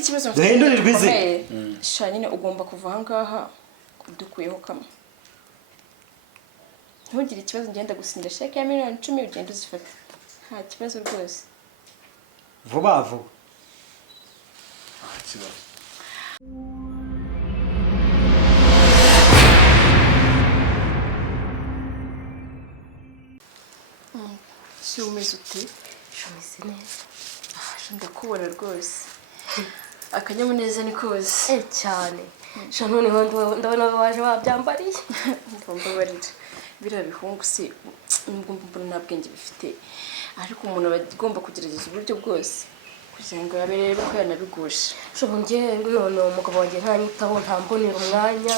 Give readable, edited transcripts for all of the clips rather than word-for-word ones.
ikibazo duhindurirwe izi sha nyine ugomba kuva aha ngaha dukuyeho kamwe ntugire ikibazo ngenda gusinda sheke ya miliyoni 10 ugenda uzifata nta kibazo rwose vuba vuba kibazo si umeze ute shumise neza ndakubona rwose akanyamuneza ni kose cyane sha none ndabona waje wabyambariye mbabarira biriya bihungu si nubwo mbona nta bwenge bifite ariko umuntu aba agomba kugerageza uburyo bwose kugira ngo abe rero ko yanabigusha shobongiye none umugabo wanjye ntanyitaho ntambonera umwanya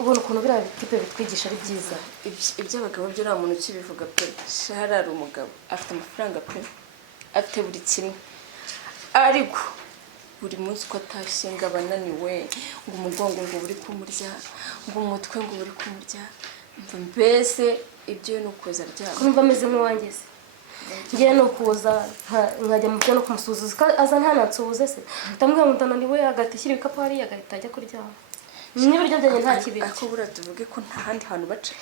ubona ukuntu biriya bitipe bitwigisha ari byiza iby'abagabo byo nta muntu ukibivuga pe shahara ari umugabo afite amafaranga pe afite buri kimwe ariko buri munsi uko atashye ngo abananiwe ngo umugongo ngo buri kumurya ngo umutwe ngo buri kumurya mbese ibyo ni ukuza ryabo kumva ameze nk'uwanjye se ngiye no kuza nkajya mu byo no kumusuzuza aza ntanatsuhuze se ndamubwira ngo ndananiwe agatishyira ibikapu hariya agahita ajya kuryama n'ibiryo byanjye nta kibiri ariko buriya tuvuge ko nta handi hantu baca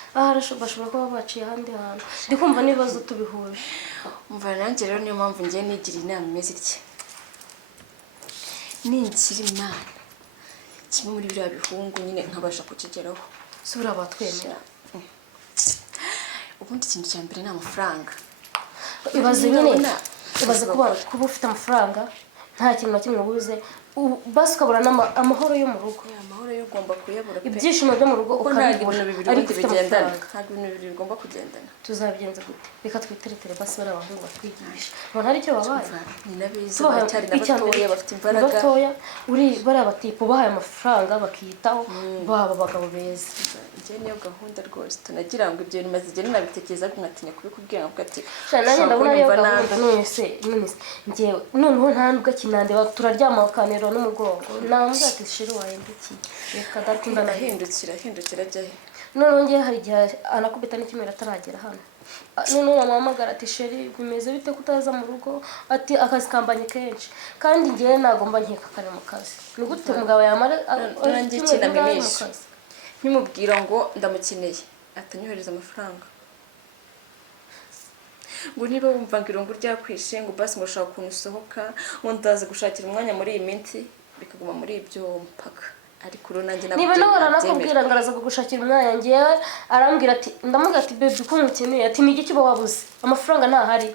bashobora kuba baciye ahandi hantu ndi kumva n'ibibazo tubihuje umva nanjye rero niyo mpamvu ngiye nigira inama imeze itya ningira imana kimwe muri biriya bihungu nyine nkabasha kukigeraho si buriya batwemera ubundi ikintu cya mbere ni amafaranga ibaze nyine ibaze kuba ufite amafaranga nta kintu na kimwe ubuze basi ukabura amahoro yo mu rugo amahoro yo ugomba kuyabura pe ibyishimo byo mu rugo ukabibura ariko ufite amafaranga ntabwo ibintu bibiri bigomba kugendana tuzabigenza gute reka twiteretere basi bari abahungu batwigisha ubona hari icyo babaye ni nabizi bacyari n'abatoya bafite imbaraga batoya uri bariya batipu bahaye amafaranga bakiyitaho baba abagabo beza njye niyo gahunda rwose tunagira ngo ibyo bintu maze igihe nabitekereza ko nkatinya kubikubwira ngo ati nanjye ndabona ariyo gahunda none se njyewe noneho nta nubwo akinandeba turaryama bakanera n'umugongo nambwira ati shiri wahindukiye reka dakunda hindukira ajyahe noneho ngiye hari igihe anakubita n'ikimera ataragera hano noneho namuhamagara ati sheri bimeze bite kutaza mu rugo ati akazi kambanye kenshi kandi ngiye nagomba nkeka kare mu kazi ni gute umugabo yamara nanjye kinamimisha nkimubwira ngo ndamukeneye atanyuhereza amafaranga ngo niba wumva ngo irungu ryakwishe ngo basi ngo ushaka ukuntu usohoka ngo ndaza gushakira umwanya muri iyi minsi bikaguma muri ibyo mpaka ariko rero nanjye niba nawe aranakubwira ngo araza kugushakira umwanya ngewe arambwira ati ndamubwira ati bebe uko umukeneye ati ni iki uba wabuze amafaranga ntahari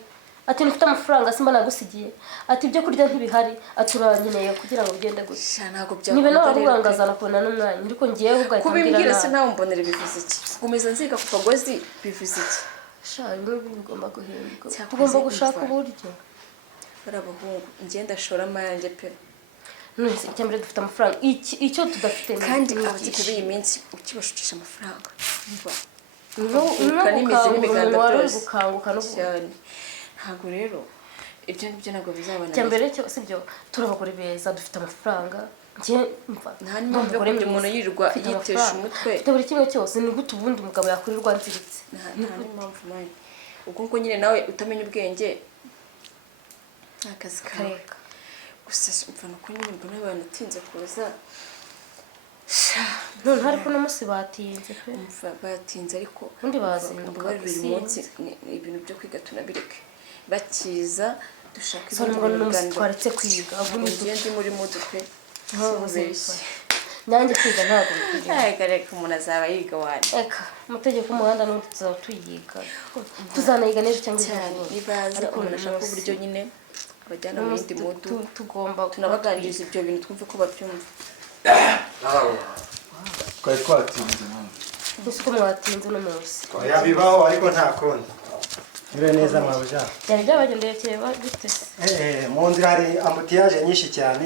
ati nufite amafaranga simba nagusigiye ati ibyo kurya ntibihari ati uranyeneye kugira ngo bigende gutya niba nawe arabwangazana kubona n'umwanya ariko ngewe ugahita kubimbwira se nawe mbonera bivuze iki gukomeza nziga ku kagozi bivuze iki ibi bigomba guhinduka ugomba gushaka uburyo barabahungu ngenda shora amayanje pe none icya mbere dufite amafaranga icyo tudafite kandi abatipe b'iyi minsi ukibashukisha amafaranga gukanguka no cyane ntabwo rero ibyo ngibyo ntabwo bizabana icya mbere cyo sibyo turi abagore beza dufite amafaranga nta n'impamvu yo kugira umuntu yirirwa yitesha umutwe ufite buri kimwe cyose ni gute ubundi umugabo yakurirwa nziritse nta n'impamvu mani ubwo ngo nyine nawe utamenya ubwenge nta kazi kawe gusa mvana ko nyine mbona abantu atinze kuza none ariko n'umunsi batinze pe batinze ariko ubundi bazinduka buri munsi ibintu byo kwiga tunabireke bakiza dushaka ibintu twaretse kwiga ugende muri mudu pe nanjye kwiga ntabwo bikwiriye reka umuntu azaba yiga wani reka amategeko y'umuhanda n'ubu tuzaba tuyiga tuzanayiga neza cyangwa nibaza umuntu ashaka uburyo nyine abajyana mu yindi mudu tugomba tunabaganiriza ibyo bintu twumve ko babyumva twari twatinze none gusa uko mwatinze uno munsi yabibaho ariko nta kundi bire neza mwabuja byari byabagendeye keba gute mu nzira hari ambutiyaje nyinshi cyane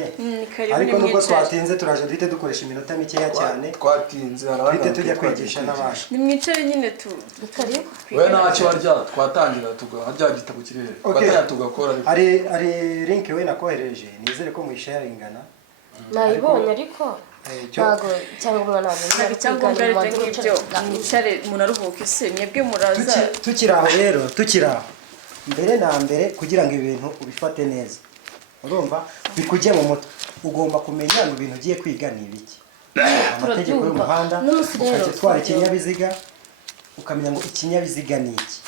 ariko nubwo twatinze turaje duhite dukoresha iminota mikeya cyane twatinze duhite tujya kwigisha n'abandi nimwicare nyine tu karibu we ntacyo warya twatangira tugaharya gitabo kirere twatangira tugakora hari link we nakohereje nizere ko muyisharingana nayibonye ariko ntago cyangwa ntabwo icyangombwa ari byo ngibyo mwicare munaruhuke se mwebwe muraza tukiri aho rero mbere na mbere kugira ngo ibintu ubifate neza urumva bikujya mu mutwe ugomba kumenya ngo ibintu ugiye kwiga ni ibiki amategeko y'umuhanda ukajya utwara ikinyabiziga ukamenya ngo ikinyabiziga ni iki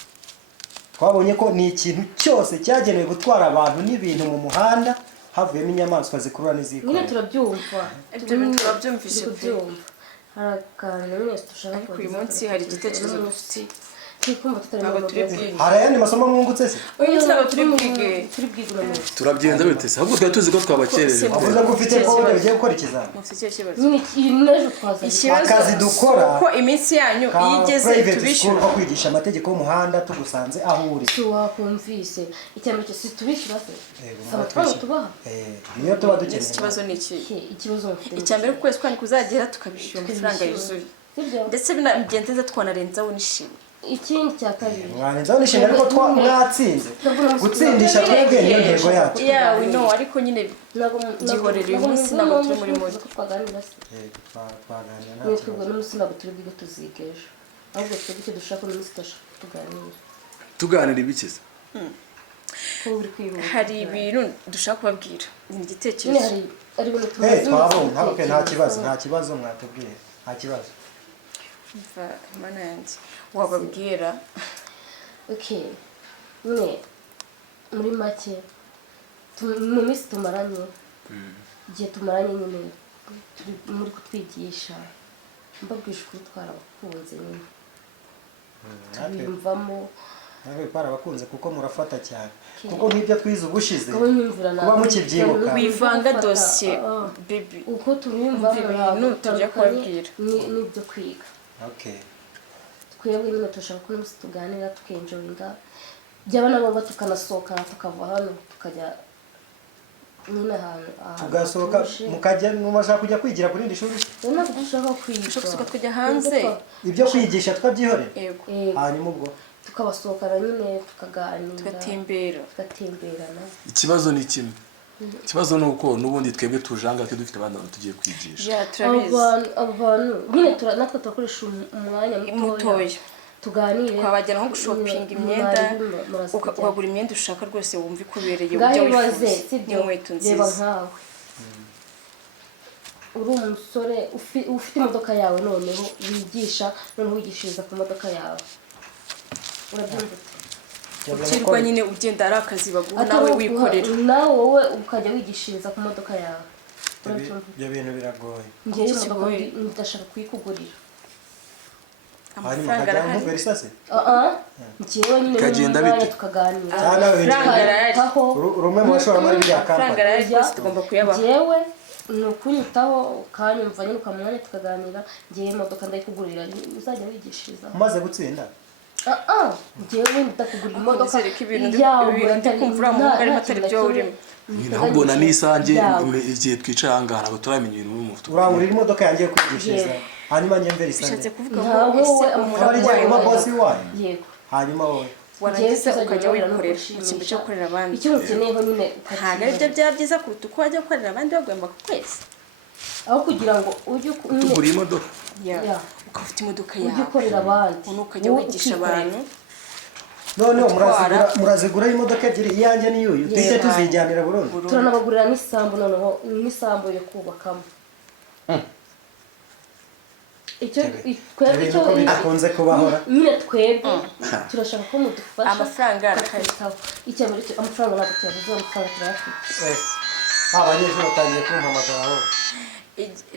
twabonye ko ni ikintu cyose cyagenewe gutwara abantu n'ibintu mu muhanda havuyemo inyamaswa zikurura n'izikora nyine turabyumva ibyo bintu turabyumvise pe hari akantu mwese dushaka ariko uyu munsi hari igitekerezo dufite twikumva ntabwo turi bwige hari ayandi masomo mwungutse se uyu munsi ntabwo turi bwige turabyenza bite se ahubwo twari tuzi ko twabakereje wavuze ko ufite kode ugiye gukora ikizami mufite icyo kibazo nyine n'ejo twazanye ikibazo akazi dukora uko iminsi yanyu iyo igeze tubishyura ko kwigisha amategeko y'umuhanda tugusanze aho uri si wakumvise icyambere cyose tubishyura se amafaranga tubaha niyo tuba dukeneye ikibazo ni iki ikibazo mfite icyambere ku kwezi kwanyu kuzagera tukabishyura amafaranga yuzuye sibyo ndetse binagenze twanarenzaho n'ishimwe ikindi cya kabiri mwarenzaho n'ishimwe ariko mwatsinze gutsindisha twebwe niyo ntego yacu yawe no ariko nyine gihorera uyu munsi ntabwo turi muri mode twaganira se twaganira niyo twebwe n'umunsi ntabwo turi bwige tuziga ejo ahubwo twebwe icyo dushaka n'umunsi tudashaka tuganira tuganira ibikiza ko uri kwihuta hari ibintu dushaka kubabwira ni nyine igitekerezo hari ibintu tumaze twabonye nta kibazo mwatubwiye nta kibazo mva mana yanjye wababwira okay nyine muri make mu minsi tumaranye igihe tumaranye nyine muri kutwigisha mbabwije ukuri twarabakunze nyine tubiyumvamo nawe twarabakunze kuko murafata cyane kuko nk'ibyo twize ubushize kuba kuba mukibyibuka wivanga dosiye bibi uko tubiyumvamo ibintu tujya kubabwira n'ibyo kwiga okay twebwe nyine turashaka ko n'umunsi tuganira tukenjoyinga byaba na ngombwa tukanasohokana tukava hano tukajya nyine ahantu tugasohoka mukajya mubasha kujya kwigira kuri indi shuri ntabwo dushaka kwiga dushaka kujya hanze ibyo kwigisha twabyihorera yego hanyuma ubwo tukabasohokana nyine tukaganira tugatemberana ikibazo ni kimwe ikibazo ni uko n'ubundi twebwe tujanga ko dufite abandi bantu tugiye kwigisha turabizi abo bantu nyine natwe turakoresha umwanya mutoya tuganire twabajyana nko gushopinga imyenda ukagura imyenda ushaka rwose wumva ikubereye ujya wifuza n'inkweto nziza reba nkawe uri umusore ufite imodoka yawe noneho wigisha noneho wigishiriza ku modoka yawe urabyumva ukirwa nyine ugenda ari akazi baguha nawe wikorera nawe wowe ukajya wigishiriza ku modoka yawe ibyo bintu biragoye ngewe imodoka ndashaka kuyikugurira amafaranga arahari ngewe nyine n'umwanya tukaganira rumwe mu bashoramari bya amafaranga arahari rwose tugomba kuyabaha ngewe ni ukunyitaho ukanyumva nyine ukamwanya tukaganira ngewe imodoka ndayikugurira uzajya wigishiriza umaze gutsinda ngewe ndakugurira imodoka yawe ndakumva uriya muhungu arimo atari byo urimo ahubwo na n'isange igihe twicaye aha ngaha ntabwo turamenya ibintu biri mu mutwe urangurira imodoka yangiye kwigishiriza hanyuma nyemvera isange bishatse kuvuga ngo ese umuntu abarijyanye arwaye nka bosi wanyu yego hanyuma wowe warangiza ukajya wikorera mu kintu cyo gukorera abandi icyo ukeneyeho nyine ntabwo ari byo byaba byiza kuruta uko wajya gukorera abandi bagomba ku kwezi aho kugira ngo ujye tugura imodoka ukaba ufite imodoka ujye yawe ukorera abandi ukajya wigisha abantu noneho murazigura imodoka ebyiri iyanjye n'iyuyu duhite tuzijyanira burundu turanabagurira n'isambu noneho n'isambu yo kubakamo bikunze kubahora nyine twebwe turashaka ko mudufasha amafaranga arahari amafaranga ntabwo tuyabuze amafaranga turayafite abanyeshuri batangiye kumpamagara aho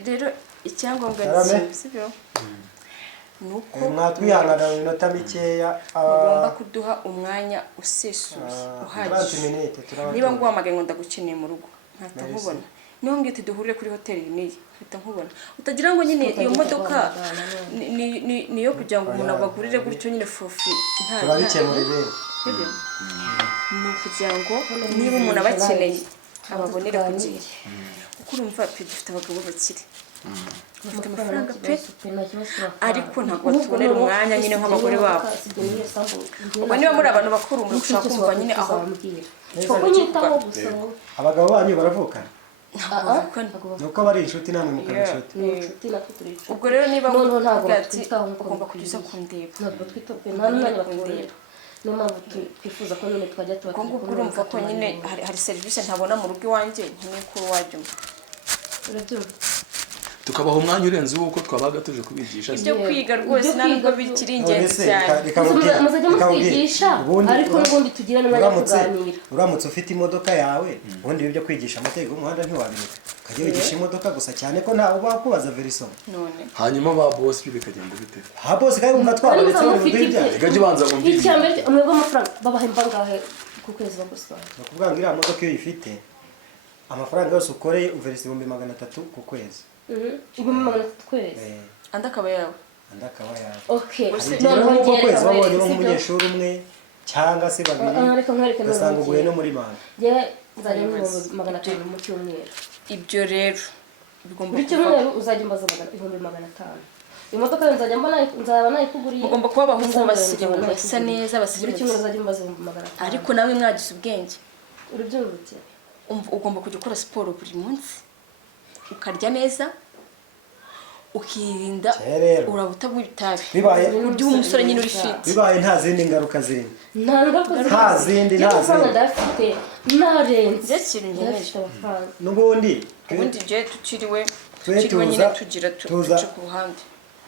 rero icyangombwa ni sibyo ni uko mwatwihangana mu minota mikeya mugomba kuduha umwanya usesuye uhagije niba nguhamagaye ngo ndagukeneye mu rugo nkahita nkubona niho ngite duhurire kuri hoteli n'iyi nkahita nkubona utagira ngo nyine iyo modoka niyo kugira ngo umuntu abagurire gutyo nyine fofi turabikemura ibintu ni ukugira ngo niba umuntu abakeneye ababonere ku gihe kuko urumva pe dufite abagabo bakiri bafite amafaranga pe ariko ntabwo batubonera umwanya nyine nk'abagore babo ubwo niba muri abantu bakuru muri gushaka kumva nyine aho abagabo banyu baravukana nuko bari inshuti namwe mukaba inshuti ubwo rero niba ugomba kujya kundeba niyo mpamvu twifuza ko nyine twajya tuba ubwo ngubwo urumva ko nyine hari serivisi ntabona mu rugo iwanjye nkeneye ko wajya urabyumva tukabaha umwanya urenze uko twabaga tuje kubigisha ibyo kwiga rwose ntabwo bikiri ingenzi cyane muzajya mutwigisha ariko n'ubundi tugira n'umwanya wo kuganira uramutse ufite imodoka yawe ubundi ibyo kwigisha amategeko y'umuhanda ntiwabireka ukajya wigisha imodoka gusa cyane ko ntawe uba kubaza verisoma none hanyuma ba boss bikagenda bite ha boss kandi umva twabaretse mu bibya igajye ubanza wumva icyambere mwebwe amafaranga babahemba ngahe ku kwezi bagusaba no kuvuga ngo iriya modoka iyo uyifite amafaranga yose ukoreye uverisa 300 ku kwezi ibihumbi 300 kwezi andi akaba yawe andi akaba yawe okay noneho uko kwezi wabonye nk'umunyeshuri umwe cyangwa se babiri ugasanga uguye no muri banki yewe nzajya mu 500 mu cyumweru ibyo rero bigomba buri cyumweru uzajya umbaza 500 imodoka nzaba nayikuguriye mugomba kuba abahungu basirimu basa neza buri basirimu cyumweru uzajya umbaza 500 ariko nawe mwagize ubwenge urubyumvutse ugomba kujya ukora siporo buri munsi ukarya neza ukirinda urabuta bw'itabi bibaye urya umusore nyine uri fit bibaye nta zindi ngaruka zirimo nta zindi ndafite narenze kintu nkeneye n'ubundi ubundi je tukiriwe nyine tugira tuce ku ruhande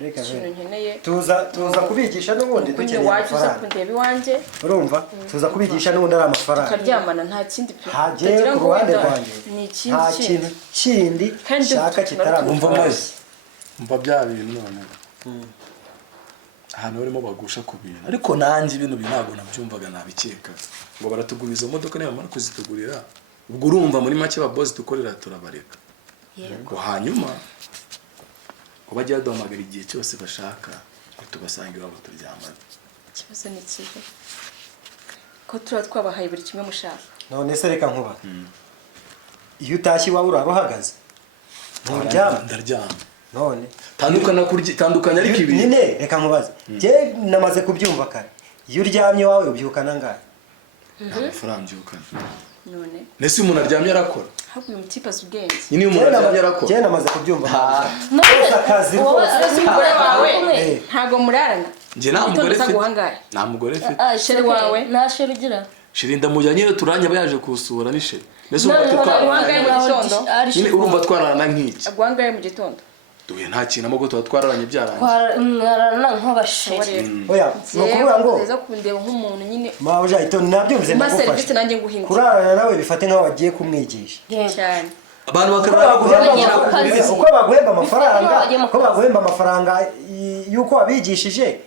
ikintu nkeneye tuza kubigisha n'ubundi dukeneye waje uza amafaranga kundeba iwanjye urumva tuza kubigisha n'ubundi ari amafaranga tukaryamana nta kindi pe hagiye ku ruhande rwanjye ni nta kintu kindi shaka kitarakumva maze umva bya bintu none ahantu barimo bagusha ku bintu ariko nanjye ibintu ntabwo nabyumvaga nabikeka ngo baratugura izo modoka niba bamara kuzitugurira ubwo urumva muri make ba boss dukorera turabareka ngo hanyuma ngo bajya baduhamagara igihe cyose bashaka ngo tubasanga iwabo turyamane ikibazo ni ikihe ko tuba twabahaye buri kimwe mushaka none se reka nkuba iyo utashye iwawe urara uhagaze nturyama ndaryama none tandukanya ariko ibi nyine reka nkubaze je namaze kubyumva kare iyo uryamye wawe ubyukana ngahe amafaranga ubyukana none nese umuntu aryamye arakora habu uyu mutipe azi ubwenge nyine umuntu aryamye arakora je namaze kubyumva akazi umugore wawe ntago murarana nje nta mugore mfite nta mugore mfite sheri wawe nta sheri ugira sheri ndamujyanye nyine turanye abayaje kusura ni sheri nese urumva twararana nk'iki agwangaye mu gitondo duhe nta kintu amako tuba twararanye byarangiye mwarana nk'abasheri oya no kuvuga ngo uza kundeba nk'umuntu nyine mabuja ito nabyumvise ndagufasha nanjye nguhimba kurarana nawe bifate nkaho wagiye kumwigisha cyane abantu baguhemba amafaranga yuko wabigishije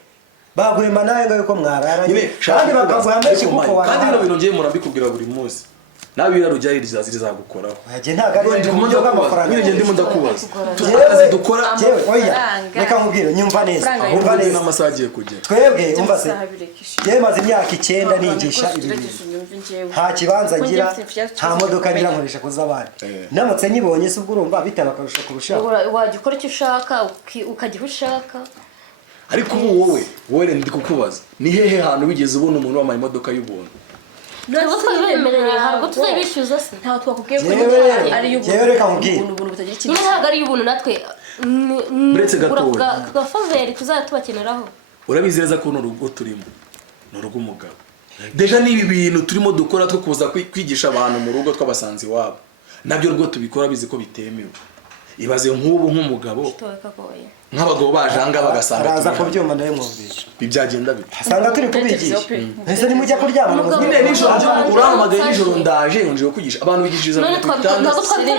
baguhemba nawe ngo yuko mwararanye kandi bakaguha menshi kuko wararanye kandi bino bintu ngiye murambikubwira buri munsi nawe irarujya rizagukoraho aje ntago ari ndi amafaranga nyine ndimo ndakubaza tuzaze dukora oya reka nkubwire nyumva neza n'amasaha agiye kugera twebwe umva se yemaze imyaka 9 nigisha ibintu nta kibanza ngira nta modoka ngira nkoresha kuzabana namutse nyibonye se ubwo urumva bitaba akarusha kurushaho wajya ukora icyo ushaka ukajya ushaka ariko ubu wowe ndi kukubaza ni hehe hantu wigeze ubona umuntu wamaye imodoka y'ubuntu ntabwo twabibemereye ntabwo tuzabishyuza se ntaho twakubwiye ko ari y'ubuntu reka nkubwire nyine ntabwo ari y'ubuntu natwe uretse gatoya gafaveri tuzajya tubakeneraho urabizi neza ko n'urugo turimo ni urugo umugabo deja n'ibi bintu turimo dukora two kuza kwigisha abantu mu rugo twabasanze iwabo nabyo rwo tubikora bizi ko bitemewe ibaze nk'ubu nk'umugabo nk'abagabo bajanga bagasanga araza kubyumva ndaye mwumvisha bibyagenda bite asanga turi kubigisha ese nimujya kuryama nyine nijoro uramagaye nijoro ndaje yonje kwigisha abantu bigishiriza none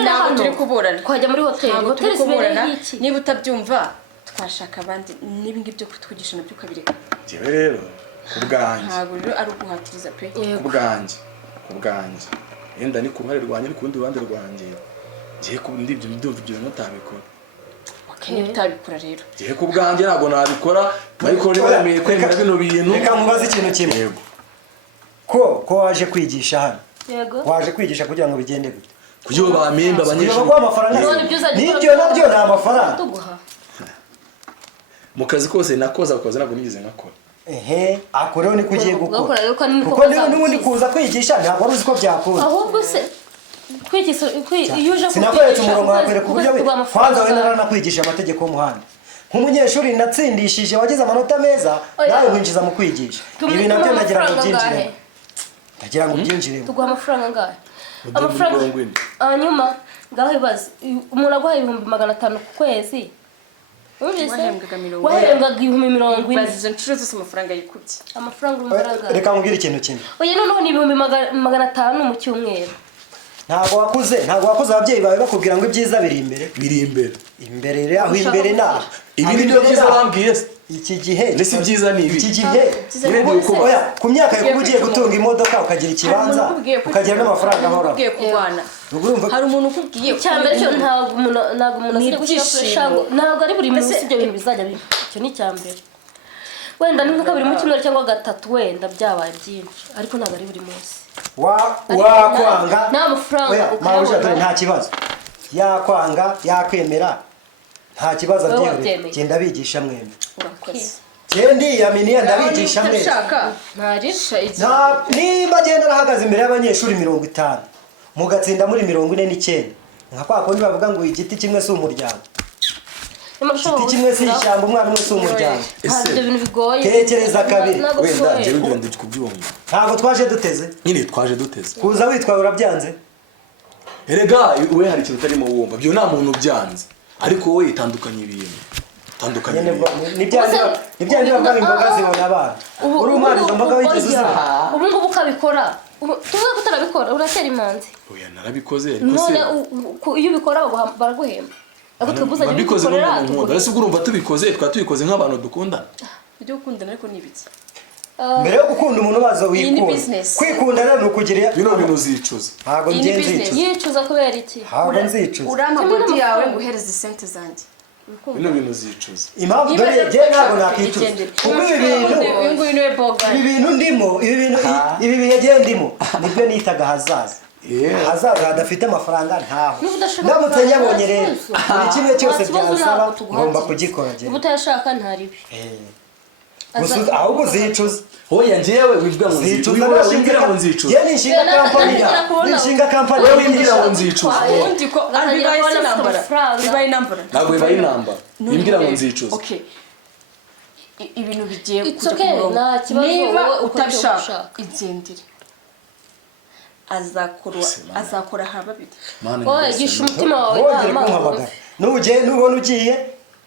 ntabwo turi kuburana twajya muri hoteli kuburana niba utabyumva twashaka abandi niba ngibyo kutwigisha nabyo ukabireka jewe rero kubwanjye ntabwo rero ari uguhatiriza pe kubwanjye yenda ni ku ruhande rwanjye ni ku rundi ruhande rwanjye ngiye ku ndibyo ndumva ibyo mutabikora niba utabikora rero ngiye ku bwanjye ntabwo nabikora ariko rero bemeye kwemera bino bintu reka nkubaze ikintu kimwe ko waje kwigisha hano waje kwigisha kugira ngo bigende gute kugira bamemba abanyeshuri n'ibyo nabyo ni amafaranga mu kazi kose nakoze akoze ntabwo nigeze nkakora akoreho niko ugiye gukora kuko n'ubundi kuza kwigisha ntabwo uzi ko byakunda ahubwo se kwigisha iyo uje sinakweretse umurongo wakwereka uburyo kwanza we naranakwigisha amategeko y'umuhanda nk'umunyeshuri natsindishije wagize amanota meza nawe winjiza mu kwigisha ibi nabyo nagira ngo byinjiremo ndagira ngo byinjiremo tuguha amafaranga angahe amafaranga hanyuma ngaho ibaze umuntu aguhaye 500 ku kwezi wahembwaga 40,000 bazizo nshuro zose amafaranga yikubye amafaranga urumva reka nkubwire ikintu kimwe oya noneho ni 500 mu cyumweru ntabwo wakuze ababyeyi bawe bakubwira ngo ibyiza biri imbere aho imbere na ibi nibyo byiza bambwiye iki gihe ndetse byiza ni ibi iki gihe oya ku myaka yo kuba ugiye gutunga imodoka ukagira ikibanza ukagira n'amafaranga ahora ugiye kubana hari umuntu ukubwiye cyambere cyo ntabwo umuntu asiri gushyira ntabwo ari buri munsi ibyo bintu bizajya biba icyo ni cyambere wenda ni nka kabiri mu cyumweru cyangwa gatatu wenda byabaye byinshi ariko ntabwo ari buri munsi wakwanga nta mafaranga ukayabona nta kibazo yakwanga yakwemera nta kibazo abyemeye genda bigisha mwembi Kendi yaminiye ndabigisha mwese nimba agenda arahagaze imbere y'abanyeshuri 50 mugatsinda muri 49 nka kwa kundi bavuga ngo igiti kimwe si umuryango igiti kimwe si ishyamba umwana umwe si umuryango ibyo bintu bigoye tekereza kabiri wenda njyewe ugenda kubyumva ntabwo twaje duteze nyine twaje duteze kuza witwaye urabyanze erega we hari ikintu utarimo wumva byo nta muntu byanze ariko wowe itandukanye ibintu tandukanye nibyandi bava imboga zibona abana uri umwana izo mboga wigeze uzibona ubu ngubu ukabikora tuvuga ko utarabikora uratera imanzi oya narabikoze ariko se iyo ubikora baraguhemba babikoze n'umuntu ariko ubwo urumva tubikoze tubikoze nk'abantu dukundana ibyo gukundana ariko ni ibiki mbere yo gukunda umuntu baza wikunda kwikunda rero ni ukugirira bino bintu uzicuza ntabwo nzicuza yicuza kubera iki ntabwo nzicuza urama body yawe nguhereza sente zanjye bino bintu uzicuza impamvu dore je ntabwo nakicuza kuko ibi bintu ndimo ibi bihe ndimo nibyo nitaga hazaza hazaza hadafite amafaranga ntaho ndamutse nyabonye rero buri kimwe cyose byasaba ngomba kugikora je ubutashaka ntaribi ahubwo uzicuza hoya njyewe wivuga ngo nzicuza wimbwira ngo nzicuza ye nishinga kampani wewe wimbwira ngo nzicuza undi ko bibaye nambara ntabwo bibaye nambara wimbwira ngo nzicuza okay ibintu bigiye kujya ku murongo niba utabishaka igendere azakora hababiri oya gisha umutima wawe nta nubona ugiye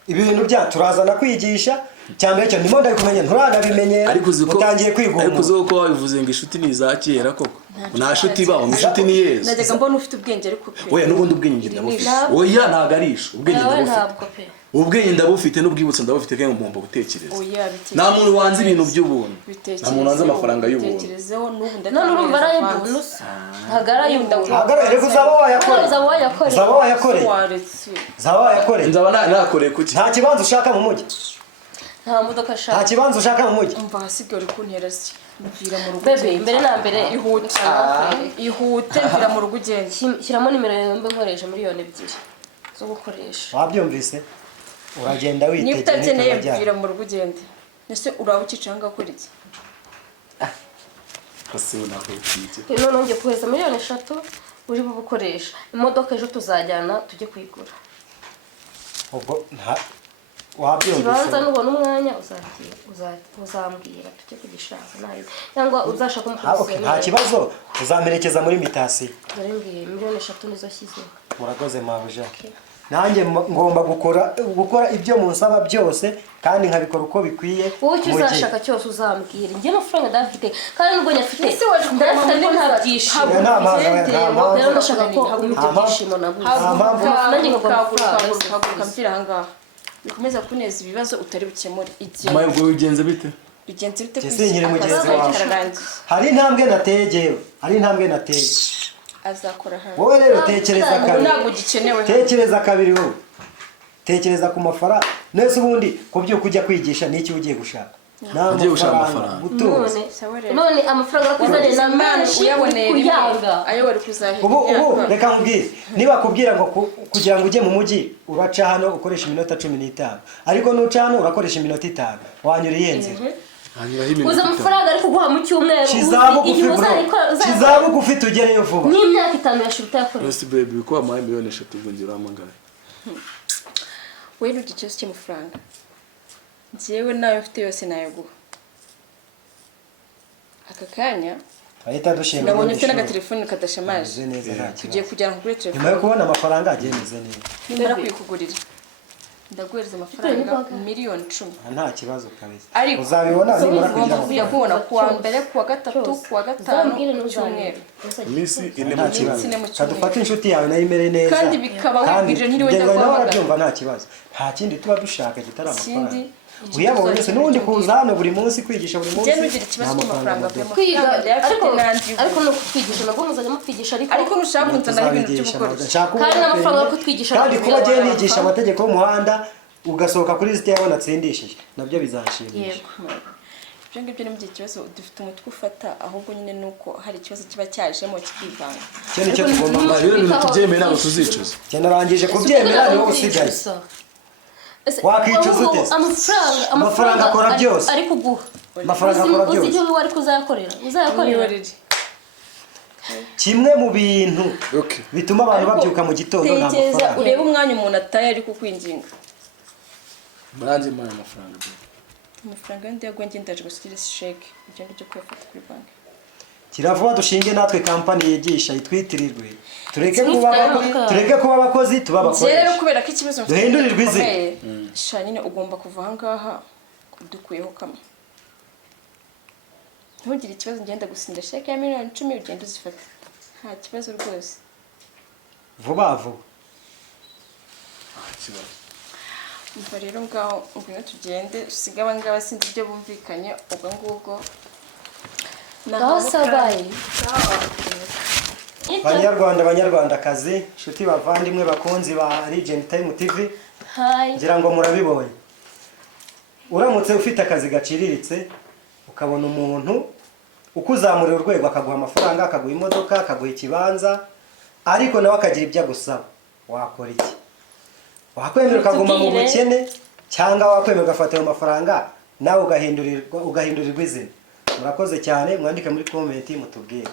ibintu turazana kwigisha cyambere cyo ndimo ndabikumenya nturanabimenyera utangiye kwigomwa ariko uzo ko wabivuze ngo inshuti ni izakera koko nta shuti baho inshuti ni Yesu najyaga mbona ufite ubwenge ariko oya nubundi ubwenge ndabufite oya ntago arisha ubwenge ndabufite ubwenge ndabufite n'ubwibutso ndabufite kandi ngomba gutekereza nta muntu wanze ibintu by'ubuntu nta muntu wanze amafaranga y'ubuntu none urumva arayibuntu hagarare kuzaba wayakoreye nzaba nakoreye kuki nta kibanza ushaka mu mujyi nta modoka ashaka nta kibanza ushaka mu mujyi umva hasigaye uri kuntera se mvira mu rugo bebe imbere na mbere ihute mvira mu rugo ugende shyiramo nimero yawe nkoresha miliyoni 2 zo gukoresha wabyumvise uragenda witegeye niba utakeneye mvira mu rugo ugende nese uraba ukicanga gukora iki none ngiye kuheza miliyoni 3 uri bubukoresha imodoka ejo tuzajyana tujye kuyigura ubwo wabyumvise kibanza nubona umwanya uzambwira tujye kugishaka nayo cyangwa uzashaka umukoresha nta kibazo uzamerekeza muri mitasi dore ngiye miliyoni 3 nizo shyizeho murakoze mabuja nanjye ngomba gukora ibyo munsaba byose kandi nkabikora uko bikwiye wowe icyo uzashaka cyose uzambwira njye amafaranga ndafite kandi nubwo nyafite ndafite ko ntabyishimo rero ndashaka ko ibyishimo nabuze nanjye ngahaguruka mvira ahangaha bikomeza kuneza ibibazo utari bukemure igihe maye ubwo bigenze bite kisinyire mugenzi wawe hari intambwe nateye azakora hano wowe rero tekereza kabiri ntabwo gikenewe tekereza kabiri wowe tekereza ku mafaranga nese ubundi kubyuka ujya kwigisha n'iki ugiye gushaka ugiye gushaka amafaranga none amafaranga akuzanye na menshi kuyanga ayo wari kuzahira ubu reka nkubwire niba kubwira ngo kugira ngo ujye mu mujyi uraca hano ukoresha iminota 15 ariko nuca hano urakoresha iminota 5 wanyura iyenze uza amafaranga ari kuguha mu cyumweru kizabugu ufite ugereyo vuba n'imyaka 5 yashira utayakoresha yes baby ko amaye miliyoni 3 ubwo ngira amangara wowe ntugire ikibazo cy'amafaranga njyewe nawe mfite yose nayaguha aka kanya ahita dushinga nabonye ufite n'agatelefoni kadashamaje tugiye kujyana kugura telefone nyuma yo kubona amafaranga ageze neza nimara kuyikugurira ndaguhereza amafaranga miliyoni 10 nta kibazo kabisa ariko uzabibona nimara kugira kubona kuwa mbere kuwa gatatu kuwa gatanu cyumweru iminsi ine nta kibazo kadufata inshuti yawe nayo imere neza kandi bikaba wibwirije ntiriwe ndaguhamagara nta kibazo nta kindi tuba dushaka kitari amafaranga uyabonye se n'ubundi kuza hano buri munsi kwigisha buri munsi njye nugira ikibazo cy'amafaranga kwiga ariko no kutwigisha nabwo muzajya mutwigisha ariko nushaka kunzanaho ibintu by'ubukorikori kandi n'amafaranga yo kutwigisha kandi kuba agiye nigisha amategeko y'umuhanda ugasohoka kuri zite yabona atsindishije nabyo bizanshimisha ibyo ngibyo ni mu gihe ikibazo dufite umutwe ufata ahubwo nyine nuko hari ikibazo kiba cyajemo kikivanga cyo nicyo tugomba rero ibintu tubyemera ntabwo tuzicuza cyane narangije kubyemera niwo usigaye wakwicuza ute amafaranga akora byose ariko guha amafaranga akora byose uzi ibyo wari kuzayakorera uzayakorera kimwe mu bintu bituma abantu babyuka mu gitondo nta mafaranga urebe umwanya umuntu ataye ari kukwinginga muranze mwana amafaranga amafaranga yandi yagwa ndaje gushyira sheke ibyo ndicyo kuyafata kuri banki kiravuba dushinge natwe kampani yigisha itwitirirwe tureke kuba abakozi tuba abakoresha rero kubera ko ikibazo duhindurirwe izina sha nyine ugomba kuva aha ngaha dukuyeho kamwe ntugire ikibazo ngenda gusinda sheke ya miliyoni 10 ugenda uzifata nta kibazo rwose vuba vuba umva rero ngaho ngwino tugende usiga abangaba sinzi ibyo bumvikanye ubwo ngubwo banyarwandakazi inshuti bavandimwe bakunzi ba Legend Time TV ngira ngo murabibonye uramutse ufite akazi gaciriritse ukabona umuntu ukuzamurira urwego akaguha amafaranga akaguha imodoka akaguha ikibanza ariko nawe akagira ibyo agusaba wakora iki wakwemera ukaguma mu bukene cyangwa wakwemera ugafata ayo mafaranga nawe ugahindurirwa izina murakoze cyane mwandike muri comment mutubwire